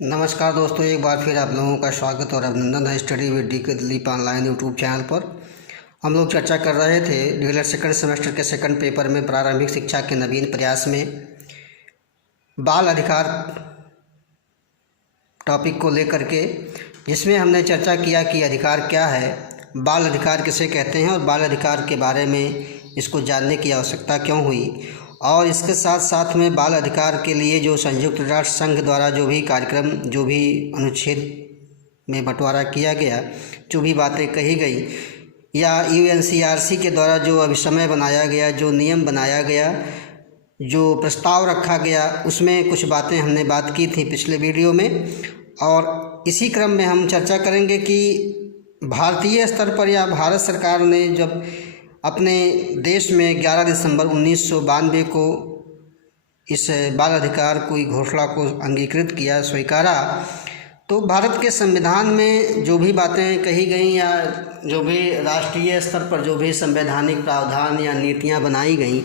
नमस्कार दोस्तों, एक बार फिर आप लोगों का स्वागत और अभिनंदन है study with DK Dilip online YouTube channel पर। हम लोग चर्चा कर रहे थे डीएलएड सेकंड सेमेस्टर के सेकंड पेपर में प्रारंभिक शिक्षा के नवीन प्रयास में बाल अधिकार टॉपिक को लेकर के, जिसमें हमने चर्चा किया कि अधिकार क्या है, बाल अधिकार किसे कहते हैं और बाल अधिकार के बारे में इसको जानने की आवश्यकता क्यों हुई। और इसके साथ साथ में बाल अधिकार के लिए जो संयुक्त राष्ट्र संघ द्वारा जो भी कार्यक्रम, जो भी अनुच्छेद में बंटवारा किया गया, जो भी बातें कही गई, या यूएनसीआरसी के द्वारा जो अभिसमय बनाया गया, जो नियम बनाया गया, जो प्रस्ताव रखा गया, उसमें कुछ बातें हमने बात की थी पिछले वीडियो में। और इसी क्रम में हम चर्चा करेंगे कि भारतीय स्तर पर या भारत सरकार ने जब अपने देश में 11 दिसंबर 1992 को इस बाल अधिकार की घोषणा को अंगीकृत किया, स्वीकारा, तो भारत के संविधान में जो भी बातें कही गई या जो भी राष्ट्रीय स्तर पर जो भी संवैधानिक प्रावधान या नीतियां बनाई गई,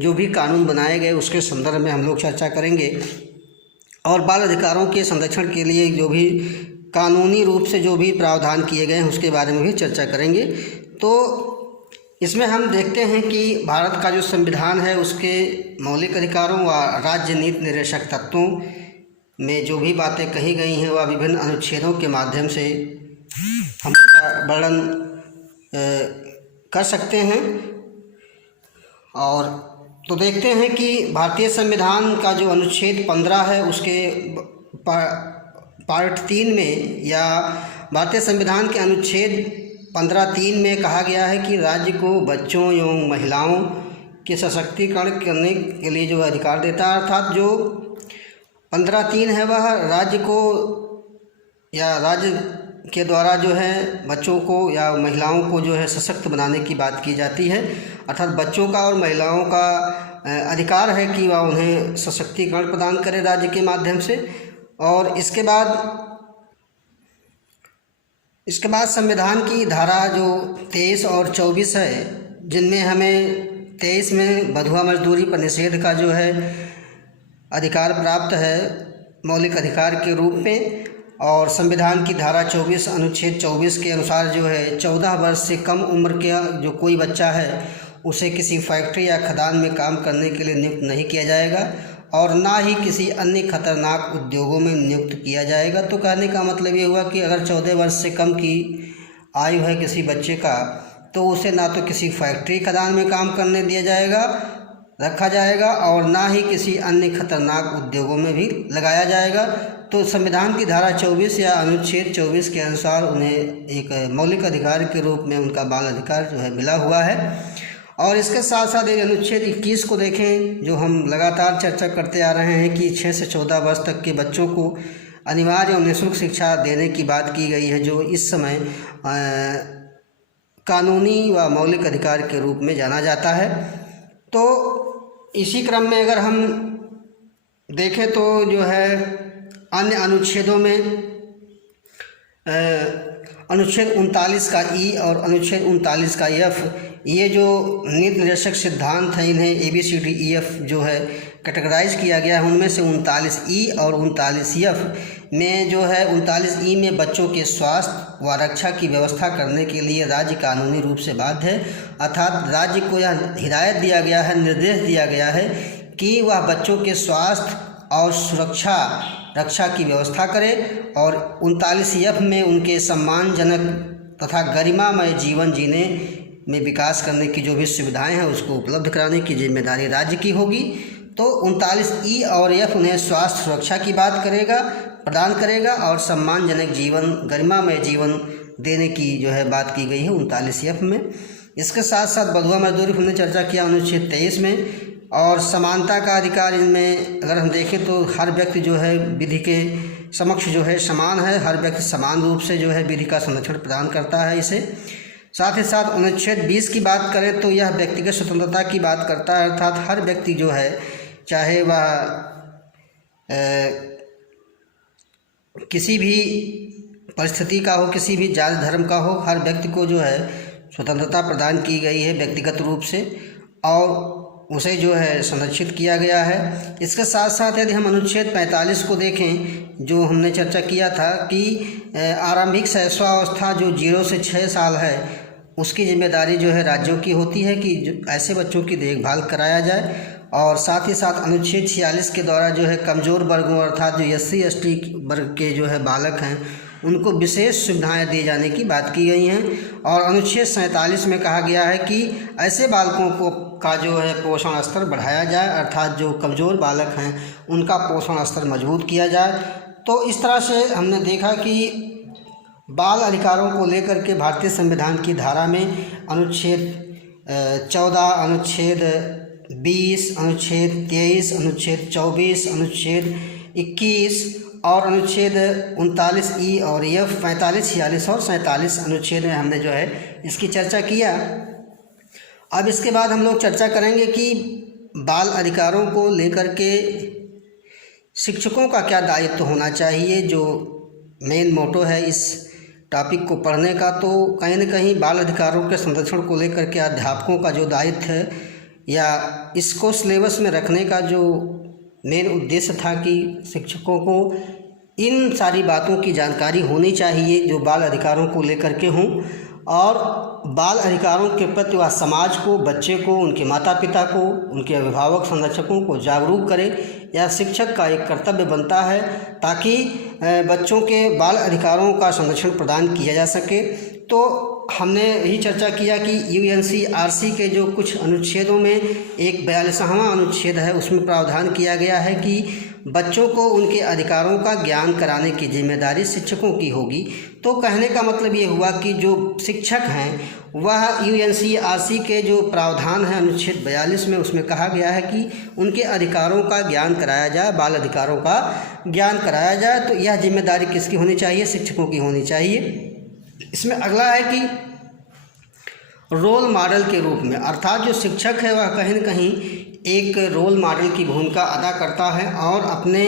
जो भी कानून बनाए गए, उसके संदर्भ में हम लोग चर्चा करेंगे। और बाल अधिकारों के संरक्षण के लिए जो भी कानूनी रूप से जो भी प्रावधान किए गए हैं उसके बारे में भी चर्चा करेंगे। तो इसमें हम देखते हैं कि भारत का जो संविधान है उसके मौलिक अधिकारों व राज्य नीति निर्देशक तत्वों में जो भी बातें कही गई हैं वह विभिन्न अनुच्छेदों के माध्यम से हम उसका वर्णन कर सकते हैं। और तो देखते हैं कि भारतीय संविधान का जो अनुच्छेद 15 है उसके पार्ट 3 में, या भारतीय संविधान के अनुच्छेद 15(3) में कहा गया है कि राज्य को बच्चों एवं महिलाओं के सशक्तिकरण करने के लिए जो अधिकार देता है। अर्थात जो 15(3) है वह राज्य को या राज्य के द्वारा जो है बच्चों को या महिलाओं को जो है सशक्त बनाने की बात की जाती है। अर्थात बच्चों का और महिलाओं का अधिकार है कि वह उन्हें सशक्तिकरण प्रदान करे राज्य के माध्यम से। और इसके बाद संविधान की धारा जो 23 और 24 है, जिनमें हमें 23 में बंधुआ मजदूरी पर निषेध का जो है अधिकार प्राप्त है मौलिक अधिकार के रूप में, और संविधान की धारा 24 अनुच्छेद 24 के अनुसार जो है 14 वर्ष से कम उम्र का जो कोई बच्चा है उसे किसी फैक्ट्री या खदान में काम करने के लिए नियुक्त नहीं किया जाएगा और ना ही किसी अन्य खतरनाक उद्योगों में नियुक्त किया जाएगा। तो कहने का मतलब ये हुआ कि अगर 14 वर्ष से कम की आयु है किसी बच्चे का, तो उसे ना तो किसी फैक्ट्री खदान में काम करने रखा जाएगा और ना ही किसी अन्य खतरनाक उद्योगों में भी लगाया जाएगा। तो संविधान की धारा 24 या अनुच्छेद 24 के अनुसार उन्हें एक मौलिक अधिकार के रूप में उनका बाल अधिकार जो है मिला हुआ है। और इसके साथ साथ एक अनुच्छेद 21 को देखें, जो हम लगातार चर्चा करते आ रहे हैं कि 6 से 14 वर्ष तक के बच्चों को अनिवार्य और निःशुल्क शिक्षा देने की बात की गई है, जो इस समय कानूनी व मौलिक अधिकार के रूप में जाना जाता है। तो इसी क्रम में अगर हम देखें तो जो है अन्य अनुच्छेदों में अनुच्छेद 39 का ई और अनुच्छेद 39 का एफ, ये जो नीति निर्देशक सिद्धांत हैं, इन्हें ABCDEF जो है कैटेगराइज किया गया है। उनमें से 39E और 39F में जो है 39E में बच्चों के स्वास्थ्य व रक्षा की व्यवस्था करने के लिए राज्य कानूनी रूप से बाध्य है। अर्थात राज्य को यह हिदायत दिया गया है, निर्देश दिया गया है कि वह बच्चों के स्वास्थ्य और रक्षा की व्यवस्था करे। और 39F में उनके सम्मानजनक तथा गरिमामय जीवन जीने में विकास करने की जो भी सुविधाएं हैं उसको उपलब्ध कराने की जिम्मेदारी राज्य की होगी। तो 39E और F उन्हें स्वास्थ्य सुरक्षा की बात प्रदान करेगा और सम्मानजनक जीवन, गरिमामय जीवन देने की जो है बात की गई है 39F में। इसके साथ साथ बंधुआ मजदूरी हमने चर्चा किया अनुच्छेद 23 में। और समानता का अधिकार, इनमें अगर हम देखें तो हर व्यक्ति जो है विधि के समक्ष जो है समान है, हर व्यक्ति समान रूप से जो है विधि का संरक्षण प्रदान करता है इसे। साथ ही साथ अनुच्छेद 20 की बात करें तो यह व्यक्तिगत स्वतंत्रता की बात करता है। अर्थात हर व्यक्ति जो है, चाहे वह किसी भी परिस्थिति का हो, किसी भी जाति धर्म का हो, हर व्यक्ति को जो है स्वतंत्रता प्रदान की गई है व्यक्तिगत रूप से। और उसे जो है संरक्षित किया गया है। इसके साथ साथ यदि हम अनुच्छेद 45 को देखें, जो हमने चर्चा किया था कि आरंभिक शैशवावस्था जो 0 से 6 साल है, उसकी जिम्मेदारी जो है राज्यों की होती है कि ऐसे बच्चों की देखभाल कराया जाए। और साथ ही साथ अनुच्छेद 46 के द्वारा जो है कमज़ोर वर्गों अर्थात जो SC ST वर्ग के जो है बालक हैं, उनको विशेष सुविधाएं दी जाने की बात की गई हैं। और अनुच्छेद 47 में कहा गया है कि ऐसे बालकों को का जो है पोषण स्तर बढ़ाया जाए, अर्थात जो कमज़ोर बालक हैं उनका पोषण स्तर मजबूत किया जाए। तो इस तरह से हमने देखा कि बाल अधिकारों को लेकर के भारतीय संविधान की धारा में अनुच्छेद 14, अनुच्छेद 20, अनुच्छेद 23, अनुच्छेद 24, अनुच्छेद 21 और अनुच्छेद 39E और F, 45, 46 और 47 अनुच्छेद में हमने जो है इसकी चर्चा किया। अब इसके बाद हम लोग चर्चा करेंगे कि बाल अधिकारों को लेकर के शिक्षकों का क्या दायित्व होना चाहिए। जो मेन मोटो है इस टॉपिक को पढ़ने का, तो कहीं न कहीं बाल अधिकारों के संरक्षण को लेकर के अध्यापकों का जो दायित्व है या इसको सिलेबस में रखने का जो मेन उद्देश्य था कि शिक्षकों को इन सारी बातों की जानकारी होनी चाहिए जो बाल अधिकारों को लेकर के हों, और बाल अधिकारों के प्रति वह समाज को, बच्चे को, उनके माता पिता को, उनके अभिभावक संरक्षकों को जागरूक करे। यह शिक्षक का एक कर्तव्य बनता है ताकि बच्चों के बाल अधिकारों का संरक्षण प्रदान किया जा सके। तो हमने यही चर्चा किया कि UNCRC के जो कुछ अनुच्छेदों में एक 42वां अनुच्छेद है, उसमें प्रावधान किया गया है कि बच्चों को उनके अधिकारों का ज्ञान कराने की जिम्मेदारी शिक्षकों की होगी। तो कहने का मतलब ये हुआ कि जो शिक्षक हैं वह UNCRC के जो प्रावधान है अनुच्छेद 42 में, उसमें कहा गया है कि उनके अधिकारों का ज्ञान कराया जाए, बाल अधिकारों का ज्ञान कराया जाए। तो यह जिम्मेदारी किसकी होनी चाहिए? शिक्षकों की होनी चाहिए। इसमें अगला है कि रोल मॉडल के रूप में, अर्थात जो शिक्षक है वह कहीं न कहीं एक रोल मॉडल की भूमिका अदा करता है और अपने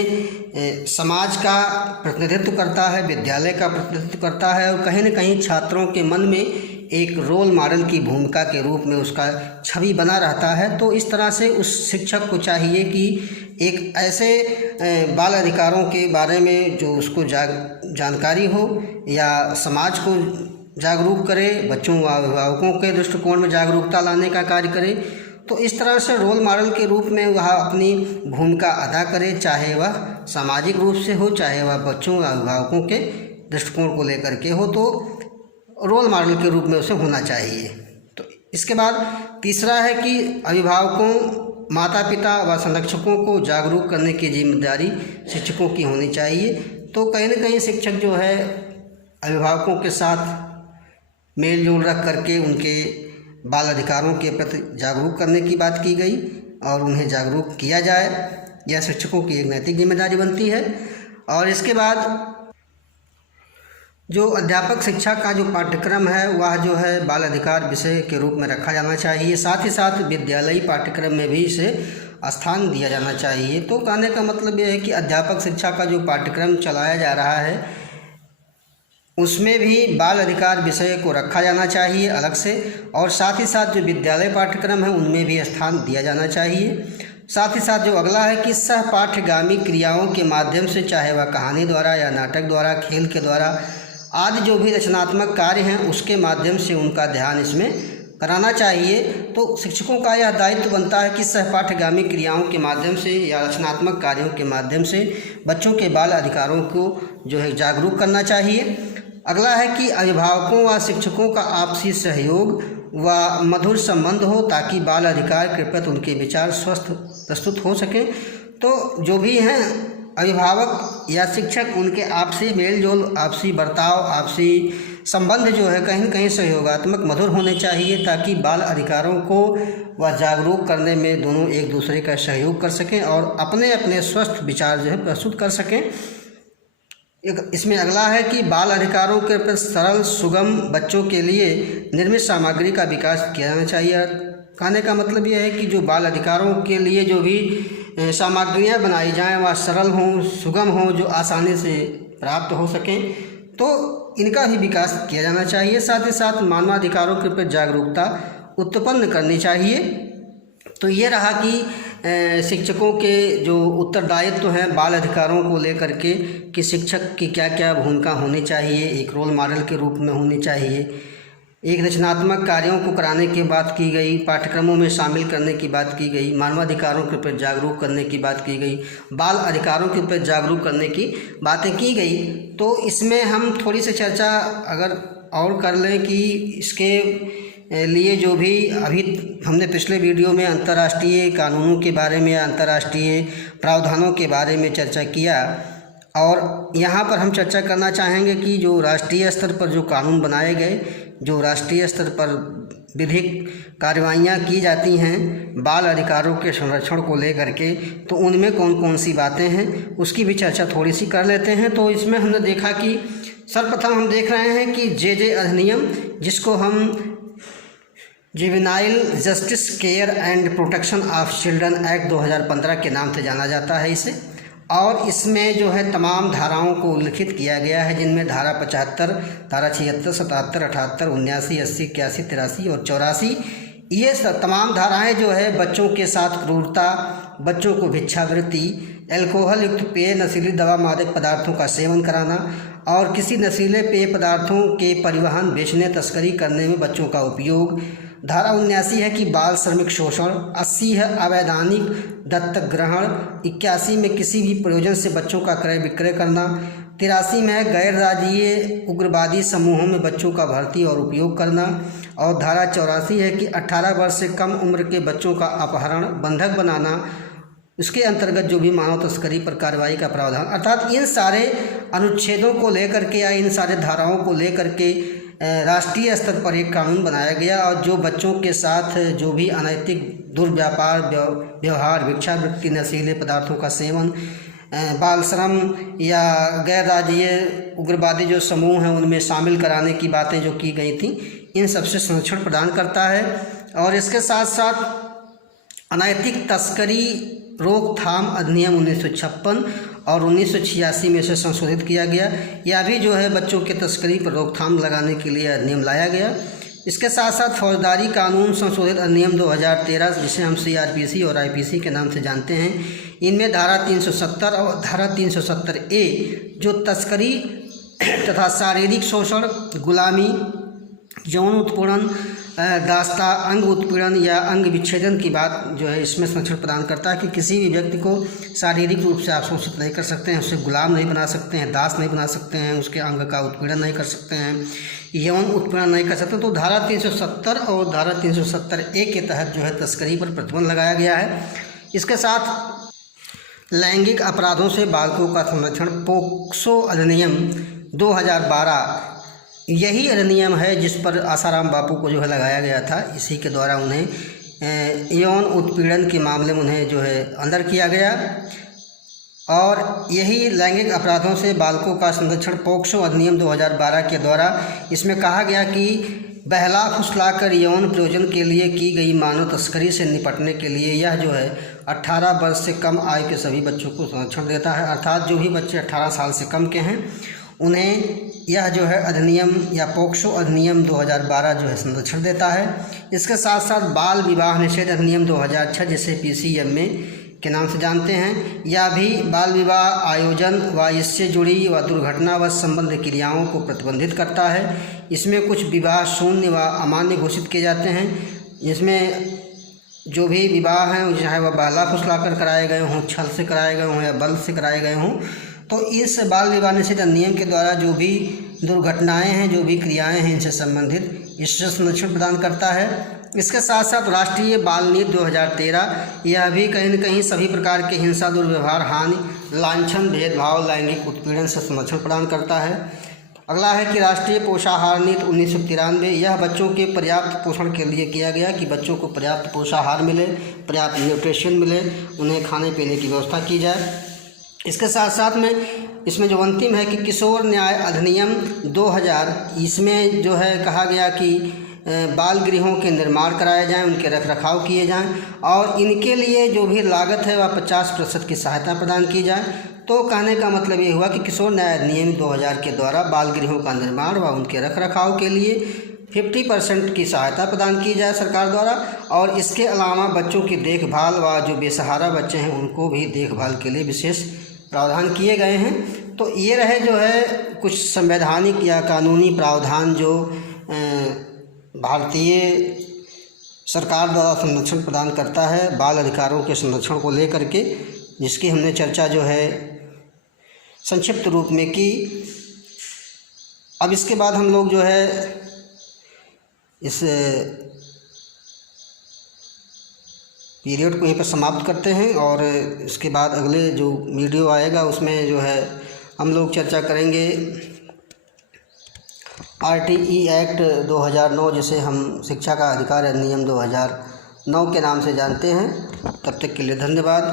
समाज का प्रतिनिधित्व करता है, विद्यालय का प्रतिनिधित्व करता है और कहीं न कहीं छात्रों के मन में एक रोल मॉडल की भूमिका के रूप में उसका छवि बना रहता है। तो इस तरह से उस शिक्षक को चाहिए कि एक ऐसे बाल अधिकारों के बारे में जो उसको जानकारी हो या समाज को जागरूक करे, बच्चों व अभिभावकों के दृष्टिकोण में जागरूकता लाने का कार्य करे। तो इस तरह से रोल मॉडल के रूप में वह अपनी भूमिका अदा करे, चाहे वह सामाजिक रूप से हो, चाहे वह बच्चों व अभिभावकों के दृष्टिकोण को लेकर के हो। तो रोल मॉडल के रूप में उसे होना चाहिए। तो इसके बाद तीसरा है कि अभिभावकों, माता पिता व संरक्षकों को जागरूक करने की जिम्मेदारी शिक्षकों की होनी चाहिए। तो कहीं न कहीं शिक्षक जो है अभिभावकों के साथ मेल जोल रख करके उनके बाल अधिकारों के प्रति जागरूक करने की बात की गई और उन्हें जागरूक किया जाए, यह शिक्षकों की एक नैतिक जिम्मेदारी बनती है। और इसके बाद जो अध्यापक शिक्षा का जो पाठ्यक्रम है वह जो है बाल अधिकार विषय के रूप में रखा जाना चाहिए। साथ ही साथ विद्यालयी पाठ्यक्रम में भी इसे स्थान दिया जाना चाहिए। तो कहने का मतलब यह है कि अध्यापक शिक्षा का जो पाठ्यक्रम चलाया जा रहा है उसमें भी बाल अधिकार विषय को रखा जाना चाहिए अलग से, और साथ ही साथ जो विद्यालय पाठ्यक्रम है उनमें भी स्थान दिया जाना चाहिए। साथ ही साथ जो अगला है कि सहपाठगामी क्रियाओं के माध्यम से, चाहे वह कहानी द्वारा या नाटक द्वारा, खेल के द्वारा आदि जो भी रचनात्मक कार्य हैं उसके माध्यम से उनका ध्यान इसमें कराना चाहिए। तो शिक्षकों का यह दायित्व बनता है कि सहपाठगामी क्रियाओं के माध्यम से या रचनात्मक कार्यों के माध्यम से बच्चों के बाल अधिकारों को जो है जागरूक करना चाहिए। अगला है कि अभिभावकों व शिक्षकों का आपसी सहयोग व मधुर संबंध हो ताकि बाल अधिकार के प्रति उनके विचार स्वस्थ प्रस्तुत हो सकें। तो जो भी हैं अभिभावक या शिक्षक, उनके आपसी मेल जोल, आपसी बर्ताव, आपसी संबंध जो है कहीं न कहीं सहयोगात्मक, मधुर होने चाहिए ताकि बाल अधिकारों को वह जागरूक करने में दोनों एक दूसरे का सहयोग कर सकें और अपने अपने स्वस्थ विचार जो है प्रस्तुत कर सकें। इसमें अगला है कि बाल अधिकारों के प्रति सरल, सुगम, बच्चों के लिए निर्मित सामग्री का विकास किया जाना चाहिए। कहने का मतलब यह है कि जो बाल अधिकारों के लिए जो भी सामग्रियाँ बनाई जाएं वह सरल हों, सुगम हों, जो आसानी से प्राप्त हो सकें, तो इनका भी विकास किया जाना चाहिए। साथ ही साथ मानवाधिकारों के प्रति जागरूकता उत्पन्न करनी चाहिए। तो ये रहा कि शिक्षकों के जो उत्तरदायित्व हैं बाल अधिकारों को लेकर के कि शिक्षक की क्या क्या भूमिका होनी चाहिए, एक रोल मॉडल के रूप में होनी चाहिए, एक रचनात्मक कार्यों को कराने की बात की गई, पाठ्यक्रमों में शामिल करने की बात की गई, मानवाधिकारों के प्रति जागरूक करने की बात की गई, बाल अधिकारों के प्रति जागरूक करने की बातें की गई। तो इसमें हम थोड़ी सी चर्चा अगर और कर लें कि इसके लिए जो भी अभी हमने पिछले वीडियो में अंतर्राष्ट्रीय कानूनों के बारे में या अंतर्राष्ट्रीय प्रावधानों के बारे में चर्चा किया, और यहाँ पर हम चर्चा करना चाहेंगे कि जो राष्ट्रीय स्तर पर जो कानून बनाए गए, जो राष्ट्रीय स्तर पर विधिक कार्रवाइयाँ की जाती हैं बाल अधिकारों के संरक्षण को लेकर के, तो उनमें कौन कौन सी बातें हैं उसकी भी चर्चा थोड़ी सी कर लेते हैं। तो इसमें हमने देखा कि सर्वप्रथम हम देख रहे हैं कि जे अधिनियम, जिसको हम juvenile justice care and protection of children act 2015 के नाम से जाना जाता है इसे, और इसमें जो है तमाम धाराओं को उल्लिखित किया गया है, जिनमें धारा 75, धारा 76, 77, 78, 79, 80, 81, 83 और 84, ये तमाम धाराएं जो है बच्चों के साथ क्रूरता, बच्चों को भिक्षावृत्ति, अल्कोहल युक्त पेय, नशीली दवा, मादक पदार्थों का सेवन कराना और किसी नशीले पेय पदार्थों के परिवहन, बेचने, तस्करी करने में बच्चों का उपयोग। धारा 79 है कि बाल श्रमिक शोषण। 80 है अवैधानिक दत्तक ग्रहण। 81 में किसी भी प्रयोजन से बच्चों का क्रय विक्रय करना। 83 में है गैर राज्यीय उग्रवादी समूहों में बच्चों का भर्ती और उपयोग करना। और धारा 84 है कि 18 वर्ष से कम उम्र के बच्चों का अपहरण, बंधक बनाना, इसके अंतर्गत जो भी मानव तस्करी पर कार्रवाई का प्रावधान। अर्थात इन सारे अनुच्छेदों को लेकर के या इन सारे धाराओं को लेकर के राष्ट्रीय स्तर पर एक कानून बनाया गया, और जो बच्चों के साथ जो भी अनैतिक दुर्व्यापार, व्यवहार, भिक्षावृत्ति, नशीले पदार्थों का सेवन, बाल श्रम या गैर राज्यीय उग्रवादी जो समूह हैं उनमें शामिल कराने की बातें जो की गई थी, इन सबसे संरक्षण प्रदान करता है। और इसके साथ साथ अनैतिक तस्करी रोकथाम अधिनियम 1956 और 1986 में से संशोधित किया गया। यह भी जो है बच्चों के तस्करी पर रोकथाम लगाने के लिए अधिनियम लाया गया। इसके साथ साथ फौजदारी कानून संशोधित अधिनियम 2013, जिसे हम CRPC और IPC के नाम से जानते हैं, इनमें धारा 370 और धारा 370A जो तस्करी तथा शारीरिक शोषण, गुलामी, यौन उत्पीड़न, दास्ता, अंग उत्पीड़न या अंग विच्छेदन की बात जो है इसमें संरक्षण प्रदान करता है कि किसी भी व्यक्ति को शारीरिक रूप से आप शोषित नहीं कर सकते हैं, उसे गुलाम नहीं बना सकते हैं, दास नहीं बना सकते हैं, उसके अंग का उत्पीड़न नहीं कर सकते हैं, यौन उत्पीड़न नहीं कर सकते। तो धारा 370 और धारा 370A के तहत जो है तस्करी पर प्रतिबंध लगाया गया है। इसके साथ लैंगिक अपराधों से बालकों का संरक्षण, पोक्सो अधिनियम 2012 यही अधिनियम है जिस पर आसाराम बापू को जो है लगाया गया था। इसी के द्वारा उन्हें यौन उत्पीड़न के मामले में उन्हें जो है अंदर किया गया, और यही लैंगिक अपराधों से बालकों का संरक्षण पोक्सो अधिनियम 2012 के द्वारा इसमें कहा गया कि बहला फुसलाकर यौन प्रयोजन के लिए की गई मानव तस्करी से निपटने के लिए यह जो है 18 वर्ष से कम आयु के सभी बच्चों को संरक्षण देता है। अर्थात जो भी बच्चे 18 साल से कम के हैं उन्हें यह जो है अधिनियम या पोक्सो अधिनियम 2012 जो है संरक्षण देता है। इसके साथ साथ बाल विवाह निषेध अधिनियम 2006, जिसे PCMA के नाम से जानते हैं, यह भी बाल विवाह आयोजन व इससे जुड़ी व दुर्घटना व संबंध क्रियाओं को प्रतिबंधित करता है। इसमें कुछ विवाह शून्य व अमान्य घोषित किए जाते हैं, जिसमें जो भी विवाह हैं चाहे वह बहला फुसला कर कराए गए हों, छल से कराए गए हों या बल से कराए गए हों, तो इस बाल विवाह निषेध अधिनियम के द्वारा जो भी दुर्घटनाएं हैं, जो भी क्रियाएं हैं इनसे संबंधित, इससे संरक्षण प्रदान करता है। इसके साथ साथ राष्ट्रीय बाल नीति 2013 यह भी कहीं न कहीं सभी प्रकार के हिंसा, दुर्व्यवहार, हानि, लांछन, भेदभाव, लैंगिक उत्पीड़न से संरक्षण प्रदान करता है। अगला है कि राष्ट्रीय पोषाहार नीति 1993, यह बच्चों के पर्याप्त पोषण के लिए किया गया कि बच्चों को पर्याप्त पोषाहार मिले, पर्याप्त न्यूट्रिशन मिले, उन्हें खाने पीने की व्यवस्था की जाए। इसके साथ साथ में इसमें जो अंतिम है कि किशोर न्याय अधिनियम 2000, इसमें जो है कहा गया कि बाल गृहों के निर्माण कराए जाएं, उनके रखरखाव किए जाएं और इनके लिए जो भी लागत है वह 50% की सहायता प्रदान की जाए। तो कहने का मतलब ये हुआ कि किशोर न्याय अधिनियम 2000 के द्वारा बाल गृहों का निर्माण व उनके रखरखाव के लिए 50% की सहायता प्रदान की जाए सरकार द्वारा, और इसके अलावा बच्चों की देखभाल व जो बेसहारा बच्चे हैं उनको भी देखभाल के लिए विशेष प्रावधान किए गए हैं। तो ये रहे जो है कुछ संवैधानिक या कानूनी प्रावधान जो भारतीय सरकार द्वारा संरक्षण प्रदान करता है बाल अधिकारों के संरक्षण को लेकर के, जिसकी हमने चर्चा जो है संक्षिप्त रूप में की। अब इसके बाद हम लोग जो है इस पीरियड को यहीं पर समाप्त करते हैं, और इसके बाद अगले जो वीडियो आएगा उसमें जो है हम लोग चर्चा करेंगे RTE एक्ट 2009, जिसे हम शिक्षा का अधिकार अधिनियम 2009 के नाम से जानते हैं। तब तक के लिए धन्यवाद।